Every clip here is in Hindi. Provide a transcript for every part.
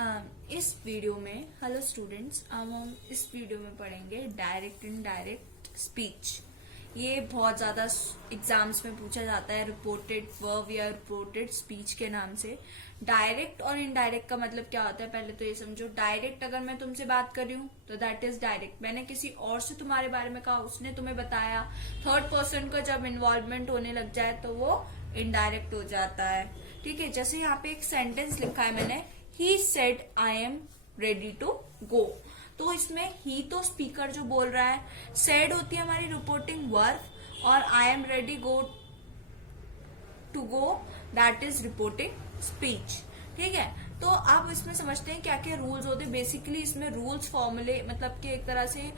इस वीडियो में हेलो स्टूडेंट्स, हम इस वीडियो में पढ़ेंगे डायरेक्ट इनडायरेक्ट स्पीच। ये बहुत ज्यादा एग्जाम्स में पूछा जाता है रिपोर्टेड वर्ब या रिपोर्टेड स्पीच के नाम से। डायरेक्ट और इनडायरेक्ट का मतलब क्या होता है, पहले तो ये समझो। डायरेक्ट अगर मैं तुमसे बात कर रही हूँ तो दैट इज डायरेक्ट। मैंने किसी और से तुम्हारे बारे में कहा, उसने तुम्हें बताया। थर्ड पर्सन का जब इन्वॉल्वमेंट होने लग जाए तो वो इनडायरेक्ट हो जाता है। ठीक है, जैसे यहाँ पे एक सेंटेंस लिखा है मैंने, he said I am ready to go. तो इसमें ही तो स्पीकर जो बोल रहा है, सेड होती है हमारी रिपोर्टिंग वर्ब, और I am ready go to go that is reporting speech. ठीक है, तो आप इसमें समझते हैं क्या क्या रूल्स होते हैं। बेसिकली इसमें रूल्स फॉर्मूले, मतलब कि एक तरह से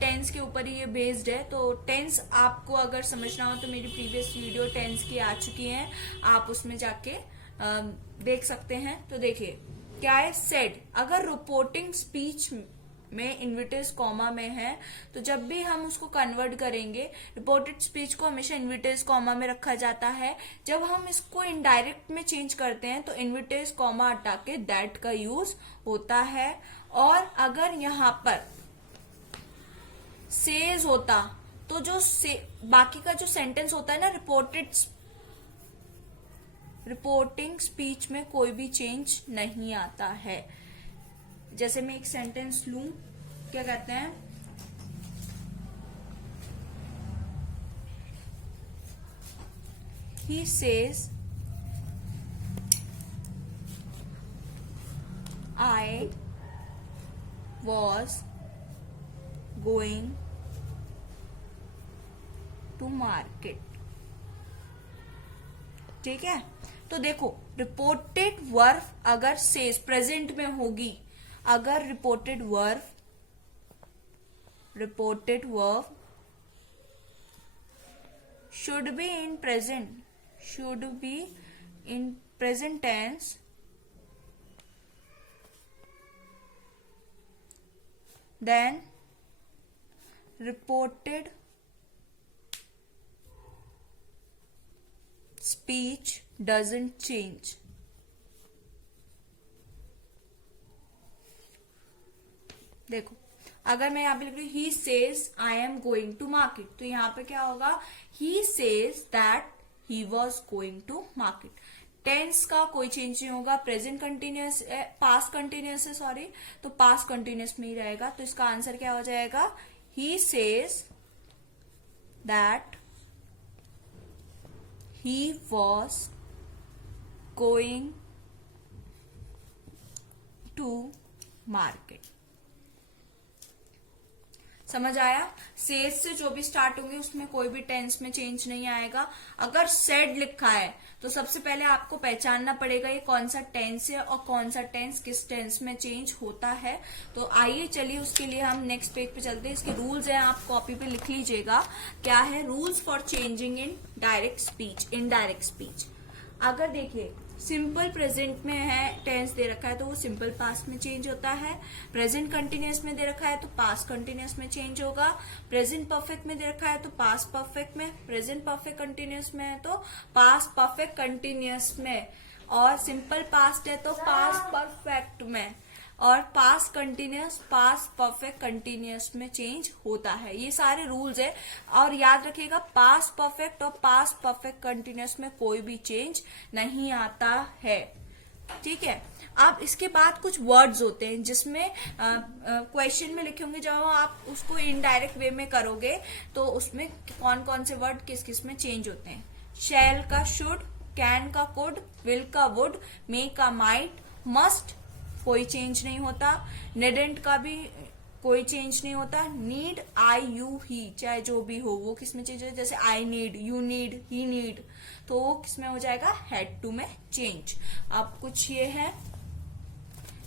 टेंस के ऊपर ही ये बेस्ड है। तो टेंस आपको अगर समझना हो तो मेरी प्रीवियस वीडियो टेंस की आ चुकी है, आप उसमें जाके देख सकते हैं। तो देखिए क्या है, सेड अगर रिपोर्टिंग स्पीच में इन्विटेस कॉमा में है तो जब भी हम उसको कन्वर्ट करेंगे, रिपोर्टेड स्पीच को हमेशा इन्विटेस कॉमा में रखा जाता है। जब हम इसको इनडायरेक्ट में चेंज करते हैं तो इन्विटेस कॉमा हटा के दैट का यूज होता है। और अगर यहाँ पर सेज होता तो जो बाकी का जो सेंटेंस होता है ना, रिपोर्टिंग स्पीच में कोई भी चेंज नहीं आता है। जैसे मैं एक सेंटेंस लूं, क्या कहते हैं, he says I was going to market. ठीक है, तो देखो रिपोर्टेड वर्ब अगर सेज प्रेजेंट में होगी, अगर reported verb should be in present tense, then reported speech doesn't change। देखो अगर मैं यहाँ पे लिख रही हूँ he says I am going to market, तो यहाँ पे क्या होगा, he says that he was going to market. Tense का कोई चेंज नहीं होगा, प्रेजेंट कंटिन्यूअस, पास्ट कंटिन्यूअस है सॉरी, तो पास्ट कंटिन्यूअस में ही रहेगा। तो इसका आंसर क्या हो जाएगा, he says that he was going to market. समझ आया? सेज से जो भी स्टार्ट होंगे उसमें कोई भी टेंस में चेंज नहीं आएगा। अगर सेड लिखा है तो सबसे पहले आपको पहचानना पड़ेगा ये कौन सा टेंस है और कौन सा टेंस किस टेंस में चेंज होता है। तो आइए चलिए उसके लिए हम नेक्स्ट पेज पे चलते हैं। इसके रूल्स हैं, आप कॉपी पे लिख लीजिएगा। क्या है, rules for changing in direct speech, indirect speech. अगर देखिए सिंपल प्रेजेंट में है, टेंस दे रखा है तो वो सिंपल पास्ट में चेंज होता है। प्रेजेंट कंटिन्यूअस में दे रखा है तो पास्ट कंटिन्यूअस में चेंज होगा। प्रेजेंट परफेक्ट में दे रखा है तो पास्ट परफेक्ट में, प्रेजेंट परफेक्ट कंटिन्यूअस में है तो पास्ट परफेक्ट कंटिन्यूअस में, और सिंपल पास्ट है तो पास्ट परफेक्ट में, और past continuous past perfect continuous में चेंज होता है। ये सारे रूल्स है, और याद रखिएगा पास्ट परफेक्ट और पास्ट परफेक्ट कंटिन्यूअस में कोई भी चेंज नहीं आता है। ठीक है, अब इसके बाद कुछ वर्ड्स होते हैं जिसमें क्वेश्चन में लिखे होंगे, जब आप उसको इनडायरेक्ट वे में करोगे तो उसमें कौन कौन से वर्ड किस किस में चेंज होते हैं। शैल का शुड, कैन का कुड, विल का वुड, मे का माइट, मस्ट कोई चेंज नहीं होता। निडेंट का भी कोई चेंज नहीं होता। नीड, आई यू ही, चाहे जो भी हो वो किस में चेंज होता है, जैसे I need, you need, he need, तो वो किस में हो जाएगा, हैड टू में चेंज। अब कुछ ये है,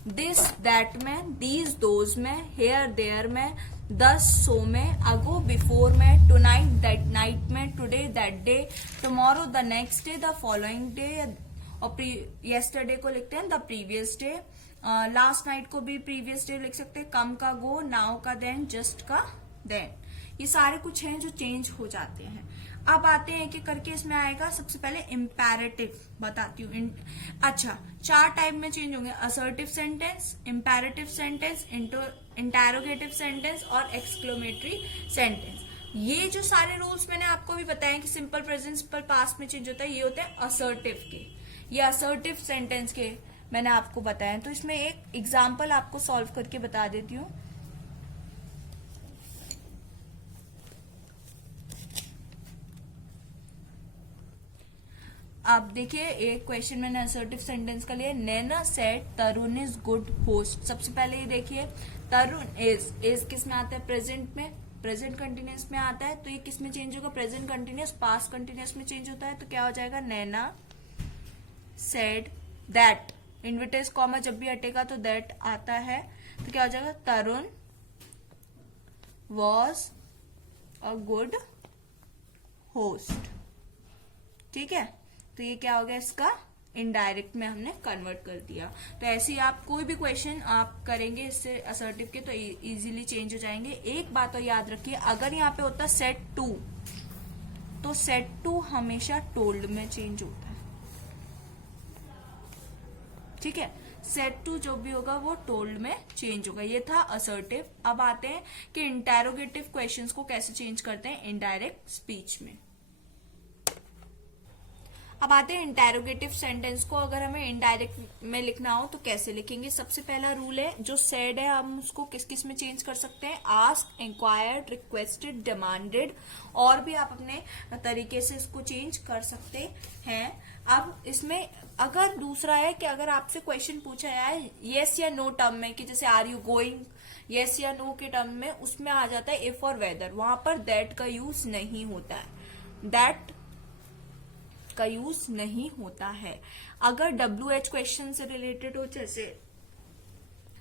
दिस दैट में, दीज दोज में, हेयर देयर में, दस सो में, अगो बिफोर में, टुनाइट दैट नाइट में, today that day, tomorrow the next day, the following day, और येस्टरडे को लिखते हैं the previous day, last night को भी प्रीवियस डे लिख सकते हैं, कम का गो, नाउ का देन, जस्ट का देन। ये सारे कुछ हैं जो चेंज हो जाते हैं। अब आते हैं कि करके इसमें आएगा। सबसे पहले इम्पेरेटिव बताती हूँ। अच्छा, 4 टाइप में चेंज होंगे, assertive sentence, imperative sentence, interrogative sentence और एक्सक्लेमेटरी सेंटेंस। ये जो सारे रूल्स मैंने आपको भी बताए कि सिंपल प्रेजेंट सिंपल पास्ट में चेंज होता है, ये होते हैं असर्टिव के, ये असर्टिव सेंटेंस के मैंने आपको बताया। तो इसमें एक एग्जाम्पल आपको सॉल्व करके बता देती हूँ। अब देखिए, एक क्वेश्चन मैंने असर्टिव सेंटेंस का लिया। Naina said Tarun is good host. सबसे पहले ये देखिए, तरुण इज किस में आता है? प्रेजेंट में, प्रेजेंट कंटिन्यूअस में आता है। तो ये किस में चेंज होगा? प्रेजेंट कंटिन्यूअस, पास्ट कंटिन्यूअस में चेंज होता है। तो क्या हो जाएगा? नैना सेड दैट, इनविटेस कॉमा जब भी हटेगा तो दैट आता है। तो क्या हो जाएगा? तरुण वॉज अ गुड होस्ट। ठीक है, तो ये क्या हो गया? इसका इनडायरेक्ट में हमने कन्वर्ट कर दिया। तो ऐसे ही आप कोई भी क्वेश्चन आप करेंगे इससे असर्टिव के तो इजीली चेंज हो जाएंगे। एक बात तो याद रखिए, अगर यहाँ पे होता सेट टू, तो सेट टू हमेशा टोल्ड में चेंज होता है। ठीक है, सेट टू जो भी होगा वो टोल्ड में चेंज होगा। ये था असर्टिव। अब आते हैं कि इंटेरोगेटिव क्वेश्चंस को कैसे चेंज करते हैं इनडायरेक्ट स्पीच में। अब आते हैं इंटेरोगेटिव सेंटेंस को अगर हमें इनडायरेक्ट में लिखना हो तो कैसे लिखेंगे। सबसे पहला रूल है, जो सेड है हम उसको किस किस में चेंज कर सकते हैं? आस्क, इंक्वायर्ड, रिक्वेस्टेड, डिमांडेड, और भी आप अपने तरीके से इसको चेंज कर सकते हैं। अब इसमें अगर दूसरा है कि अगर आपसे क्वेश्चन पूछा जाए येस या नो टर्म में, कि जैसे आर यू गोइंग, येस या नो के टर्म में, उसमें आ जाता है इफ और वेदर, वहां पर दैट का यूज नहीं होता है। दैट का यूज नहीं होता है। अगर WH क्वेश्चन से रिलेटेड हो, जैसे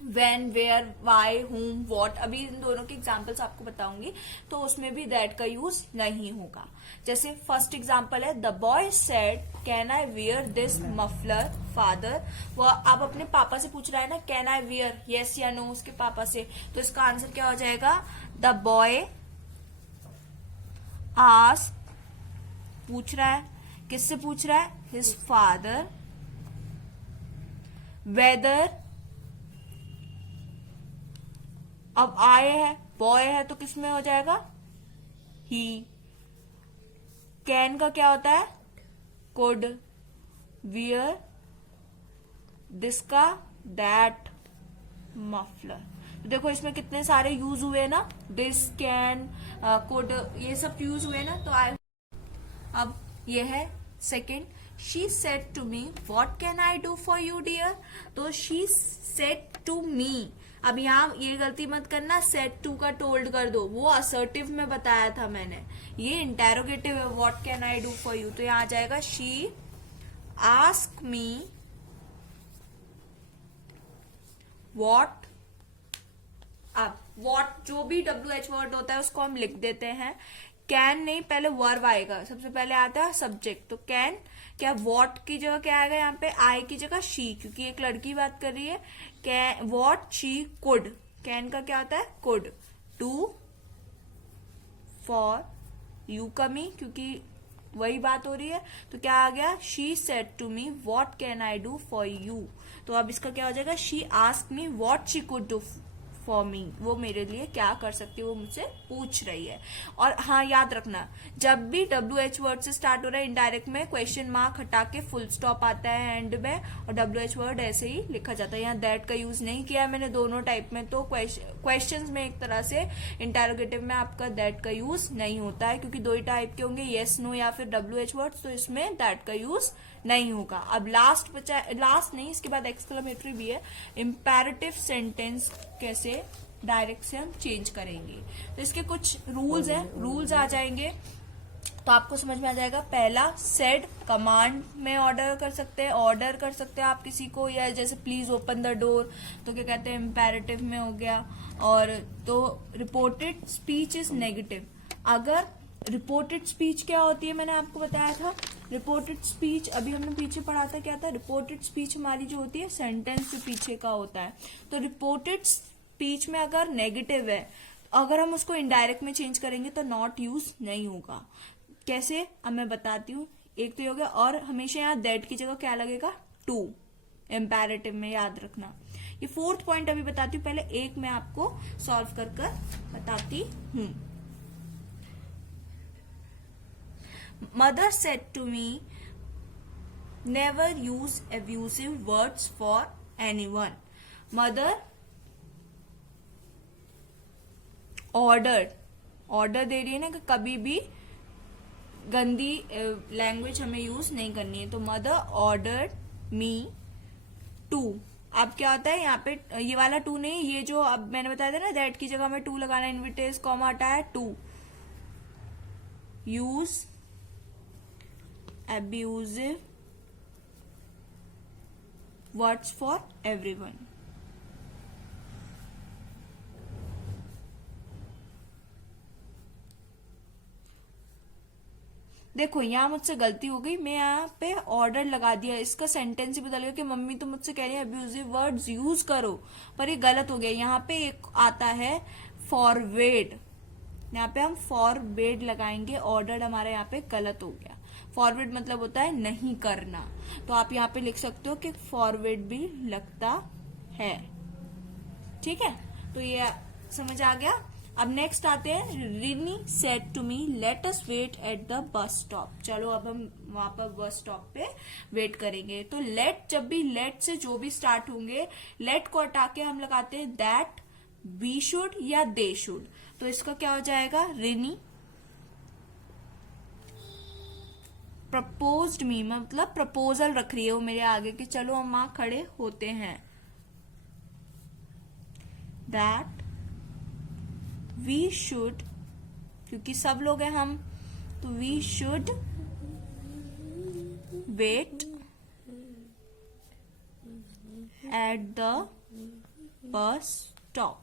व्हेन, वेयर, व्हाई, हुम, व्हाट, अभी इन दोनों के एग्जांपल्स आपको बताऊंगी, तो उसमें भी दैट का यूज नहीं होगा। जैसे फर्स्ट एग्जांपल है, the boy said can I wear this muffler father. वह आप अपने पापा से पूछ रहा है ना, कैन आई वियर, यस या नो उसके पापा से, तो इसका आंसर क्या हो जाएगा? द बॉय आस्क, पूछ रहा है, किससे पूछ रहा है? हिज फादर, वेदर, अब आए है, बॉय है, तो किस में हो जाएगा? ही। कैन का क्या होता है? कुड, वियर, दिस का दैट, मफलर। तो देखो इसमें कितने सारे यूज हुए ना, दिस, कैन, कुड, ये सब यूज हुए ना। तो अब ये है second, she said to me what can I do for you dear. तो शी सेड टू मी, अब यहाँ ये गलती मत करना, सेड टू का टोल्ड कर दो, वो असर्टिव में बताया था मैंने, ये इंटेरोगेटिव है, what can I do for you. तो यहाँ आ जाएगा शी आस्क मी व्हाट। अब व्हाट जो भी WH वर्ड होता है उसको हम लिख देते हैं। कैन नहीं, पहले वर्ब आएगा, सबसे पहले आता है सब्जेक्ट। तो कैन, क्या व्हाट की जगह क्या आएगा? यहाँ पे आई की जगह शी, क्योंकि एक लड़की बात कर रही है। Can, what she could, can का क्या आता है? कुड। डू फॉर यू का मी, क्योंकि वही बात हो रही है। तो क्या आ गया? She said to me what can I do for you. तो अब इसका क्या हो जाएगा? She ask me what she could do for me, वो मेरे लिए क्या कर सकती है, वो मुझसे पूछ रही है। और हाँ याद रखना, जब भी WH वर्ड से स्टार्ट हो रहा है इनडायरेक्ट में, क्वेश्चन मार्क हटा के फुल स्टॉप आता है एंड में, और WH वर्ड ऐसे ही लिखा जाता है। यहाँ दैट का यूज नहीं किया है मैंने दोनों टाइप में। तो क्वेश्चंस में एक तरह से इंटेरोगेटिव में आपका दैट का यूज नहीं होता है, क्योंकि दो ही टाइप के होंगे, येस, नो या फिर WH वर्ड, तो इसमें दैट का यूज नहीं होगा। अब लास्ट बचा, लास्ट नहीं, इसके बाद एक्सक्लेमेटरी भी है। इंपेरेटिव सेंटेंस कैसे डायरेक्ट से हम चेंज करेंगे, तो इसके कुछ रूल्स हैं, रूल्स आ जाएंगे तो आपको समझ में आ जाएगा। पहला, सेड कमांड में ऑर्डर कर सकते हैं, ऑर्डर कर सकते हैं आप किसी को, या जैसे प्लीज ओपन द डोर, तो क्या कहते हैं, इंपेरेटिव में हो गया। और तो रिपोर्टेड स्पीच इज नेगेटिव। अगर रिपोर्टेड स्पीच क्या होती है, मैंने आपको बताया था, रिपोर्टेड स्पीच अभी हमने पीछे पढ़ा था, क्या था? रिपोर्टेड स्पीच हमारी जो होती है सेंटेंस जो पीछे का होता है। तो रिपोर्टेड स्पीच में अगर नेगेटिव है, अगर हम उसको इनडायरेक्ट में चेंज करेंगे तो नॉट यूज नहीं होगा। कैसे, अब मैं बताती हूँ। एक तो ये हो गया, और हमेशा यहाँ दैट की जगह क्या लगेगा, टू, इम्पेरेटिव में, याद रखना। ये फोर्थ पॉइंट अभी बताती हूँ, पहले एक मैं आपको सॉल्व कर बताती हूँ। Mother said to me never use abusive words for anyone. Mother order दे रही है ना कि कभी भी गंदी लैंग्वेज हमें यूज नहीं करनी है। तो मदर ऑर्डर मी टू, अब क्या होता है यहाँ पे, ये वाला टू नहीं, ये जो अब मैंने बताया था ना दैट की जगह में टू लगाना, इनविटेस कॉमा हटा है, to use abusive words for everyone. देखो यहाँ मुझसे गलती हो गई, मैं यहाँ पे ऑर्डर लगा दिया, इसका सेंटेंस ही बदल गया कि मम्मी तो मुझसे कह रही है अब्यूजिव वर्ड्स यूज करो, पर ये गलत हो गया। यहाँ पे एक आता है फॉरवेड, यहाँ पे हम फॉरवेड लगाएंगे, ऑर्डर हमारा यहाँ पे गलत हो गया। फॉरवर्ड मतलब होता है नहीं करना, तो आप यहाँ पे लिख सकते हो कि फॉरवर्ड भी लगता है। ठीक है, तो ये समझ आ गया। अब नेक्स्ट आते हैं, Rini said to me let us wait at the bus stop. चलो अब हम वहां पर बस स्टॉप पे वेट करेंगे। तो लेट, जब भी लेट से जो भी स्टार्ट होंगे, लेट को हटा के हम लगाते हैं दैट, वी शुड या दे शुड। तो इसका क्या हो जाएगा, रिनी प्रपोज्ड मी, मतलब प्रपोजल रख रही है वो मेरे आगे कि चलो हम वहां खड़े होते हैं। दैट वी शुड, क्योंकि सब लोग हैं हम, तो we should wait at the bus stop.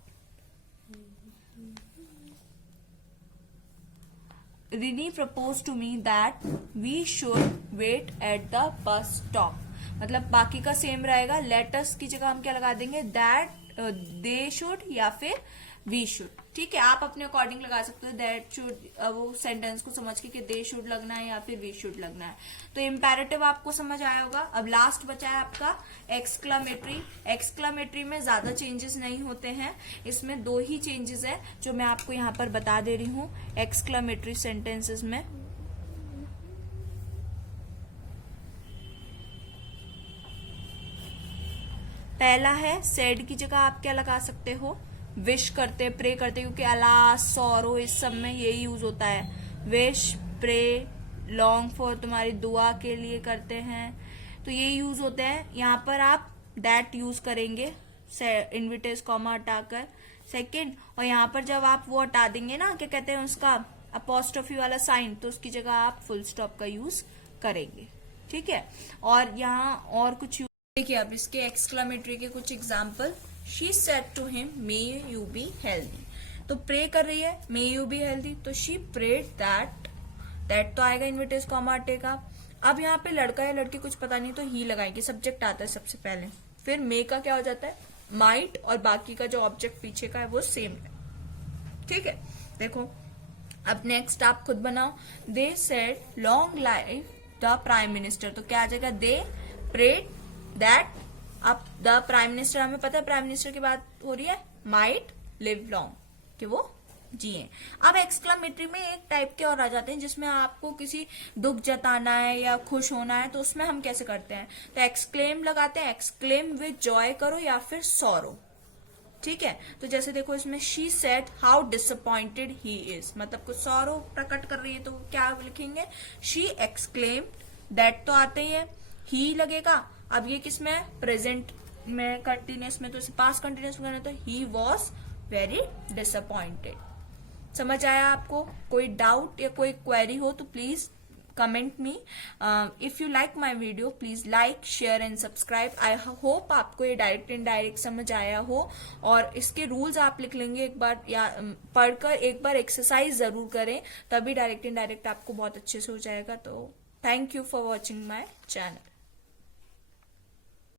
Rini propose to me that we should wait at the bus stop, मतलब बाकी का सेम रहेगा। लेटस की जगह हम क्या लगा देंगे, दैट, दे शुड या फिर वी शुड। ठीक है, आप अपने अकॉर्डिंग लगा सकते हो, दैट शुड वो सेंटेंस को समझ के कि दे शुड लगना है या फिर वी शुड लगना है। तो इम्पेरेटिव आपको समझ आया होगा। अब लास्ट बचा है आपका एक्सक्लामेटरी। एक्सक्लामेटरी में ज्यादा चेंजेस नहीं होते हैं, इसमें दो ही चेंजेस है जो मैं आपको यहाँ पर बता दे रही हूँ एक्सक्लामेटरी सेंटेंसेस में। पहला है सेड की जगह आप क्या लगा सकते हो, विश करते, प्रे करते, क्योंकि अलास, सॉरो इस सब में यही यूज होता है। विश, प्रे, लॉन्ग फॉर तुम्हारी दुआ के लिए करते हैं, तो ये यूज होते हैं। यहाँ पर आप दैट यूज करेंगे इनविटेस कॉमा हटाकर, सेकेंड। और यहाँ पर जब आप वो हटा देंगे ना, क्या कहते हैं उसका, अपॉस्ट्रोफी वाला साइन, तो उसकी जगह आप फुल स्टॉप का यूज करेंगे। ठीक है, और यहाँ और कुछ देखिए अब इसके एक्सक्लामेटरी के कुछ example. She said to him may you be healthy, तो प्रे कर रही है मे यू बी हेल्दी, तो शी प्रेड दैट, दैट तो आएगा इनविटेस कॉमा हटेगा। अब यहाँ पे लड़का या लड़की कुछ पता नहीं, तो ही लगाएंगे, सब्जेक्ट आता है सबसे पहले, फिर मे का क्या हो जाता है माइट, और बाकी का जो ऑब्जेक्ट पीछे का है वो सेम है। ठीक है, देखो अब नेक्स्ट आप खुद बनाओ। They said long life the prime minister, तो क्या आ जाएगा, दे प्रेड दैट, अब द प्राइम मिनिस्टर, हमें पता है प्राइम मिनिस्टर की बात हो रही है, माइट लिव लॉन्ग, कि वो जिए। अब एक्सक्लामेटरी में एक टाइप के और आ जाते हैं जिसमें आपको किसी दुख जताना है या खुश होना है, तो उसमें हम कैसे करते हैं, तो एक्सक्लेम लगाते हैं, एक्सक्लेम विद जॉय करो या फिर सॉरो। ठीक है, तो जैसे देखो इसमें she said how disappointed he is, मतलब कुछ सॉरो प्रकट कर रही है, तो क्या लिखेंगे, शी एक्सक्लेम्ड, दैट तो आते ही है, ही लगेगा। अब ये किसमें है, प्रेजेंट में कंटिन्यूस में, तो इसे पास्ट कंटिन्यूस में करना, तो ही वॉज वेरी डिसअपॉइंटेड। समझ आया आपको? कोई डाउट या कोई क्वेरी हो तो please comment me. If you like my video please like, share and subscribe. I hope आपको ये डायरेक्ट इनडायरेक्ट समझ आया हो, और इसके रूल्स आप लिख लेंगे एक बार, या पढ़कर एक बार एक्सरसाइज जरूर करें, तभी डायरेक्ट इनडायरेक्ट आपको बहुत अच्छे से हो जाएगा। तो thank you for watching my channel.